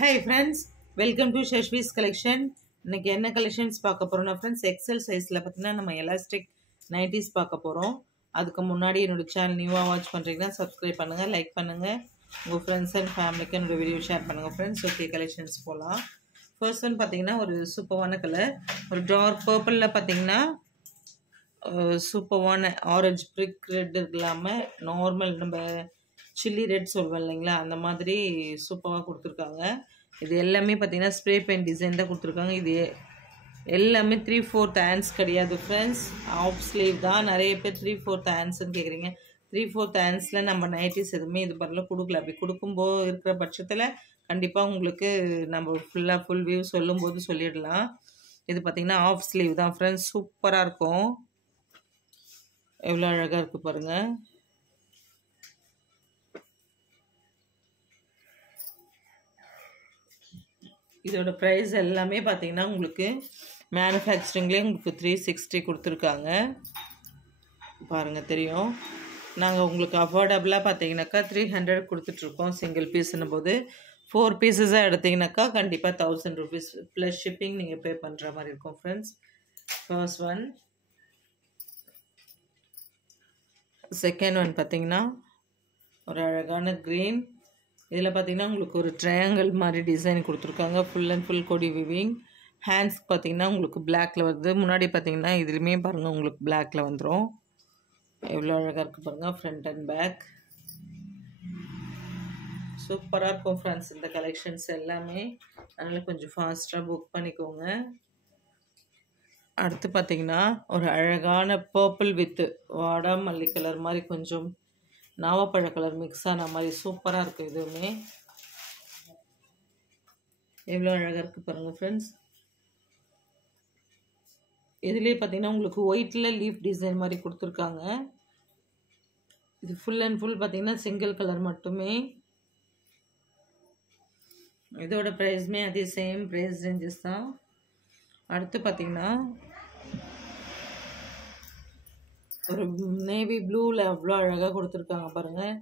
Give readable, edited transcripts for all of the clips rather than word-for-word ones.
Hi friends, welcome to Shashvi's collection. இன்னைக்கு என்ன collections பார்க்க போறோம்னா ஃப்ரெண்ட்ஸ் எக்ஸல் சைஸில் பார்த்தீங்கன்னா நம்ம எலாஸ்டிக் நைட்டிஸ் பார்க்க போகிறோம். அதுக்கு முன்னாடி என்னோட சேனல் நியூவாக வாட்ச் பண்ணுறீங்கன்னா சப்ஸ்கிரைப் பண்ணுங்கள், லைக் பண்ணுங்கள், உங்கள் ஃப்ரெண்ட்ஸ் அண்ட் ஃபேமிலிக்கு என்னோட வீடியோ ஷேர் பண்ணுங்கள் ஃப்ரெண்ட்ஸ். ஓகே, கலெக்ஷன்ஸ் போகலாம். ஃபர்ஸ்ட் ஒன் பார்த்தீங்கன்னா ஒரு சூப்பரான கலர், ஒரு டார்க் பர்பிளில் பார்த்தீங்கன்னா சூப்பரான ஆரஞ்சு பிரிக் ரெட் இல்லாமல் நார்மல் நம்ம சில்லி ரெட் சொல்லுவோம் இல்லைங்களா, அந்த மாதிரி சூப்பராக கொடுத்துருக்காங்க. இது எல்லாமே பார்த்தீங்கன்னா ஸ்ப்ரே பெயிண்ட் டிசைன் தான் கொடுத்துருக்காங்க. இது எல்லாமே 3/4 ஹேண்ட்ஸ் கிடையாது ஃப்ரெண்ட்ஸ், ஆஃப் ஸ்லீவ் தான். நிறைய பேர் 3/4 ஹேண்ட்ஸ்ன்னு கேட்குறீங்க. 3/4 ஹேண்ட்ஸில் நம்ம நைட்டிஸ் எதுவுமே இது பண்ணலாம் கொடுக்கல. அப்படி கொடுக்கும்போது இருக்கிற பட்சத்தில் கண்டிப்பாக உங்களுக்கு நம்ம ஃபுல் வியூ சொல்லும்போது சொல்லிடலாம். இது பார்த்திங்கன்னா ஆஃப் ஸ்லீவ் தான் ஃப்ரெண்ட்ஸ், சூப்பராக இருக்கும். எவ்வளோ அழகாக இருக்குது பாருங்கள். இதோட ப்ரைஸ் எல்லாமே பார்த்தீங்கன்னா உங்களுக்கு மேனுஃபேக்சரிங்லேயே உங்களுக்கு 360 கொடுத்துருக்காங்க. பாருங்கள் தெரியும். நாங்கள் உங்களுக்கு அஃபோர்டபுளாக பார்த்தீங்கன்னாக்கா 300 கொடுத்துட்ருக்கோம் சிங்கிள் பீஸ்னும் போது. 4 பீஸஸாக எடுத்திங்கனாக்கா கண்டிப்பாக 1000 rupees ப்ளஸ் ஷிப்பிங் நீங்கள் பே பண்ணுற மாதிரி இருக்கும் friends. First one. Second one பார்த்தீங்கன்னா ஒரு அழகான க்ரீன். இதில் பார்த்தீங்கன்னா உங்களுக்கு ஒரு ட்ரையாங்கிள் மாதிரி டிசைன் கொடுத்துருக்காங்க. ஃபுல் அண்ட் ஃபுல் கொடி விவிங். ஹேண்ட்ஸ்க்கு பார்த்தீங்கன்னா உங்களுக்கு பிளாக்ல வருது. முன்னாடி பார்த்தீங்கன்னா இதுலேயுமே பாருங்கள் உங்களுக்கு பிளாக்ல வந்துடும். எவ்வளோ அழகாக இருக்குது பாருங்கள், ஃப்ரண்ட் அண்ட் பேக். சூப்பராக இருக்கும் ஃப்ரெண்ட்ஸ் இந்த கலெக்ஷன்ஸ் எல்லாமே. அதனால் கொஞ்சம் ஃபாஸ்ட்டாக புக் பண்ணிக்கோங்க. அடுத்து பார்த்தீங்கன்னா ஒரு அழகான பர்பிள் வித் வாடாமல்லி கலர் மாதிரி கொஞ்சம் நாவப்பழ கலர் மிக்ஸ் ஆன மாதிரி சூப்பராக இருக்குது. இதுவுமே எவ்வளோ அழகாக இருக்குது பாருங்கள் ஃப்ரெண்ட்ஸ். இதுலேயே பார்த்தீங்கன்னா உங்களுக்கு ஒயிட்டில் லீஃப் டிசைன் மாதிரி கொடுத்துருக்காங்க. இது ஃபுல் அண்ட் ஃபுல் பார்த்தீங்கன்னா சிங்கிள் கலர் மட்டுமே. இதோட ப்ரைஸுமே அதே சேம் ப்ரைஸ் ரேஞ்சஸ் தான். அடுத்து பார்த்தீங்கன்னா ஒரு நேவி ப்ளூவில் அவ்வளோ அழகாக கொடுத்துருக்காங்க பாருங்கள்.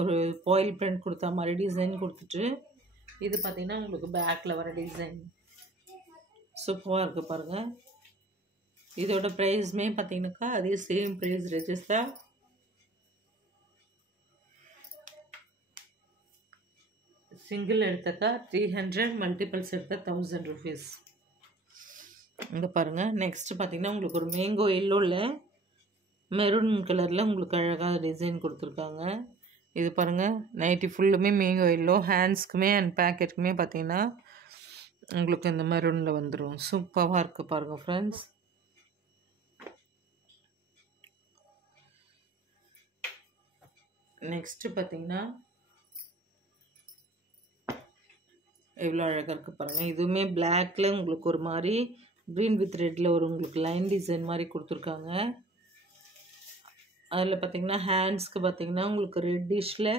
ஒரு பாயில் பிரிண்ட் கொடுத்த மாதிரி டிசைன் கொடுத்துட்டு இது பார்த்தீங்கன்னா உங்களுக்கு பேக்கில் வர டிசைன் சூப்பராக இருக்குது பாருங்கள். இதோட ப்ரைஸுமே பார்த்தீங்கன்னாக்கா அதே சேம் ப்ரைஸ் ரேஞ்சஸ் தான். சிங்கிள் எடுத்தாக்கா 300, மல்டிபிள்ஸ் எடுத்தால் 1000 rupees. இங்கே பாருங்கள். நெக்ஸ்ட்டு பார்த்தீங்கன்னா உங்களுக்கு ஒரு மேங்கோ எல்லோவில் மெரூன் கலரில் உங்களுக்கு அழகாக டிசைன் கொடுத்துருக்காங்க. இது பாருங்கள், நைட்டி ஃபுல்லுமே மேங்கோ எல்லோ. ஹேண்ட்ஸ்க்குமே அண்ட் பேக்கெட்டுக்குமே பார்த்தீங்கன்னா உங்களுக்கு இந்த மெரூனில் வந்துடும். சூப்பராக இருக்குது பாருங்கள் ஃப்ரெண்ட்ஸ். நெக்ஸ்ட்டு பார்த்தீங்கன்னா எவ்வளோ அழகாக இருக்குது பாருங்கள். இதுவுமே பிளாக்ல உங்களுக்கு ஒரு மாதிரி க்ரீன் வித் ரெட்டில் ஒரு உங்களுக்கு லைன் டிசைன் மாதிரி கொடுத்துருக்காங்க. அதில் பார்த்தீங்கன்னா ஹேண்ட்ஸ்க்கு பார்த்தீங்கன்னா உங்களுக்கு ரெட்டிஷில்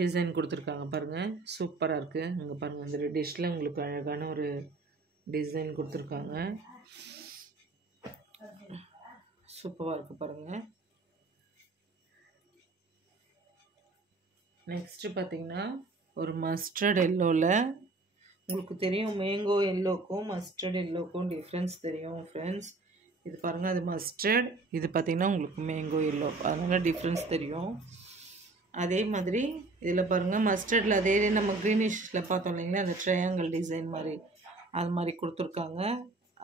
டிசைன் கொடுத்துருக்காங்க பாருங்கள். சூப்பராக இருக்குது. இங்கே பாருங்கள், இந்த ரெட்டிஷில் உங்களுக்கு அழகான ஒரு டிசைன் கொடுத்துருக்காங்க. சூப்பராக இருக்குது பாருங்கள். நெக்ஸ்ட்டு பார்த்தீங்கன்னா ஒரு மஸ்டர்ட் எல்லோவில் உங்களுக்கு தெரியும் மேங்கோ எல்லோக்கும் மஸ்டர்ட் எல்லோக்கும் டிஃப்ரென்ஸ் தெரியும் ஃப்ரெண்ட்ஸ். இது பாருங்கள், அது மஸ்டர்ட், இது பார்த்திங்கன்னா உங்களுக்கு மேங்கோ எல்லோ, அதனால் டிஃப்ரென்ஸ் தெரியும். அதே மாதிரி இதில் பாருங்கள் மஸ்டர்டில் அதே நம்ம க்ரீனிஷில் பார்த்தோம் இல்லைங்களா, அந்த ட்ரையாங்கிள் டிசைன் மாதிரி அது மாதிரி கொடுத்துருக்காங்க.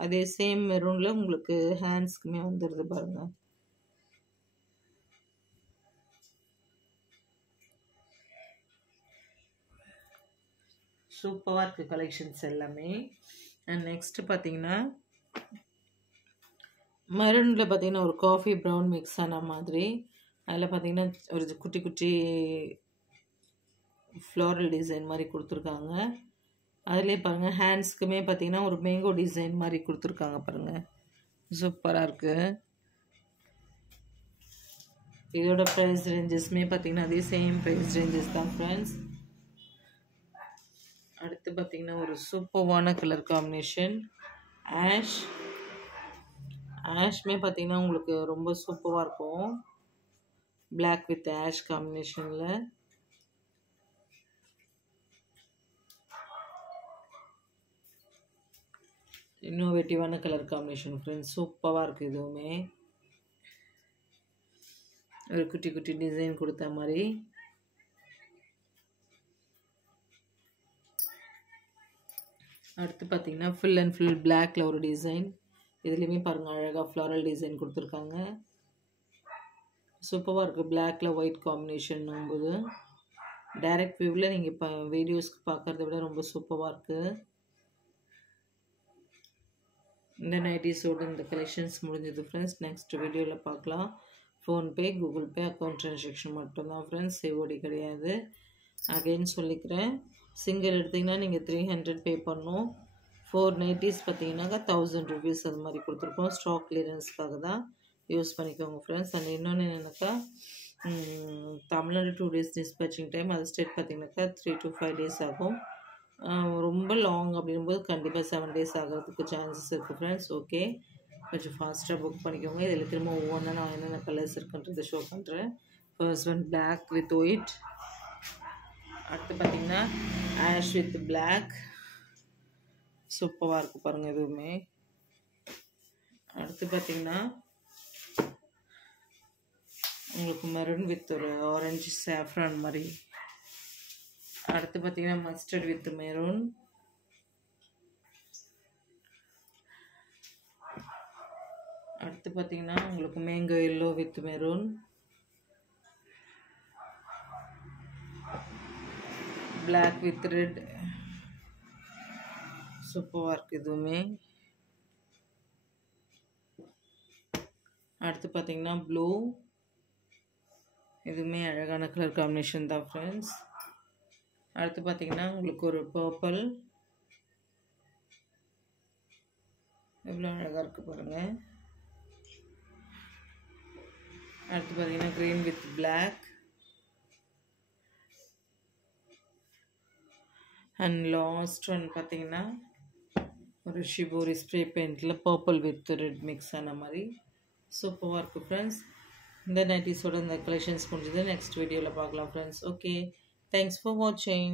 அதே சேம் மெரூனில் உங்களுக்கு ஹேண்ட்ஸ்க்குமே வந்துடுது பாருங்கள். சூப்பராக இருக்குது கலெக்ஷன்ஸ் எல்லாமே. அண்ட் நெக்ஸ்ட்டு பார்த்தீங்கன்னா மெரூனில் பார்த்தீங்கன்னா ஒரு காஃபி ப்ரௌன் மிக்ஸ் ஆன மாதிரி அதில் பார்த்தீங்கன்னா ஒரு குட்டி குட்டி ஃப்ளோரல் டிசைன் மாதிரி கொடுத்துருக்காங்க. அதிலே பாருங்கள் ஹேண்ட்ஸ்க்குமே பார்த்தீங்கன்னா ஒரு மேங்கோ டிசைன் மாதிரி கொடுத்துருக்காங்க பாருங்கள். சூப்பராக இருக்குது. இதோட ப்ரைஸ் ரேஞ்சஸ்மே பார்த்தீங்கன்னா அதே சேம் ப்ரைஸ் ரேஞ்சஸ் தான் ஃப்ரெண்ட்ஸ். அடுத்து பார்த்தீங்கன்னா ஒரு சூப்பரான கலர் காம்பினேஷன் ஆஷ்மே பார்த்தீங்கன்னா உங்களுக்கு ரொம்ப சூப்பராக இருக்கும். Black with ash காம்பினேஷனில் இன்னோவேட்டிவான கலர் காம்பினேஷன் ஃப்ரெண்ட்ஸ். சூப்பராக இருக்குது. இதுவுமே ஒரு குட்டி குட்டி டிசைன் கொடுத்த மாதிரி. அடுத்து பார்த்தீங்கன்னா ஃபுல் அண்ட் ஃபுல் பிளாக்ல ஒரு டிசைன். இதுலேயுமே பாருங்கள் அழகாக ஃப்ளாரல் டிசைன் கொடுத்துருக்காங்க. சூப்பராக இருக்குது. பிளாக்ல ஒயிட் காம்பினேஷன் போது டைரக்ட் வியூவில் நீங்கள் இப்போ வீடியோஸ்க்கு பார்க்குறத விட ரொம்ப சூப்பராக இருக்குது. இந்த நைட்டிஸோட இந்த கலெக்ஷன்ஸ் முடிஞ்சது ஃப்ரெண்ட்ஸ். நெக்ஸ்ட் வீடியோவில் பார்க்கலாம். PhonePe, Google Pay, account transaction மட்டும்தான் ஃப்ரெண்ட்ஸ், சிஓடி கிடையாது. அகைன் சொல்லிக்கிறேன், சிங்கிள் எடுத்திங்கன்னா நீங்கள் 300 பே பண்ணணும். 4 நைட்டிஸ் பார்த்தீங்கன்னாக்கா 1000 ருபீஸ் அது மாதிரி கொடுத்துருக்கோம். ஸ்டாக் கிளியரன்ஸ்க்காக தான், யூஸ் பண்ணிக்கோங்க ஃப்ரெண்ட்ஸ். அண்ட் இன்னொன்று என்னென்னாக்கா தமிழ்நாடு 2 days டிஸ்பேச்சிங் டைம். அது ஸ்டேட் பார்த்தீங்கன்னாக்கா 3 to 5 days ஆகும். ரொம்ப லாங் அப்படிங்கும்போது கண்டிப்பாக 7 days ஆகிறதுக்கு சான்சஸ் இருக்குது ஃப்ரெண்ட்ஸ். ஓகே, கொஞ்சம் ஃபாஸ்ட்டாக புக் பண்ணிக்கோங்க. இதில் திரும்ப ஒவ்வொன்றா நான் என்னென்ன கலர்ஸ் இருக்குன்றதை ஷோ பண்ணுறேன். First one black with white. அடுத்து பார்த்திங்கன்னா ஆஷ் வித் பிளாக். சூப்பராக இருக்குது பாருங்கள் எதுவுமே. அடுத்து பார்த்திங்கன்னா உங்களுக்கு மெரூன் வித் ஒரு ஆரஞ்சு சாஃப்ரான் மாதிரி. அடுத்து பார்த்தீங்கன்னா மஸ்டர்ட் வித் மெரூன். அடுத்து பார்த்தீங்கன்னா உங்களுக்கு mango yellow with maroon. Black with red. சூப்பராக இருக்குது இதுவுமே. அடுத்து பார்த்தீங்கன்னா ப்ளூ. இதுவுமே அழகான கலர் காம்பினேஷன் தான் ஃப்ரெண்ட்ஸ். அடுத்து பார்த்தீங்கன்னா உங்களுக்கு ஒரு பர்பிள். எவ்வளோ அழகாக இருக்குது பாருங்கள். அடுத்து பார்த்தீங்கன்னா green with black. And last one பார்த்தீங்கன்னா ஒரு ஷிபோரி ஸ்ப்ரே பெயிண்டில் பர்பிள் வித் ரெட் மிக்ஸ் ஆன மாதிரி. சூப்பராக இருக்குது ஃப்ரெண்ட்ஸ். இந்த நைட்டிஸோட இந்த கலெக்ஷன்ஸ் முடிஞ்சது. நெக்ஸ்ட் வீடியோவில் பார்க்கலாம் friends. Okay, thanks for watching.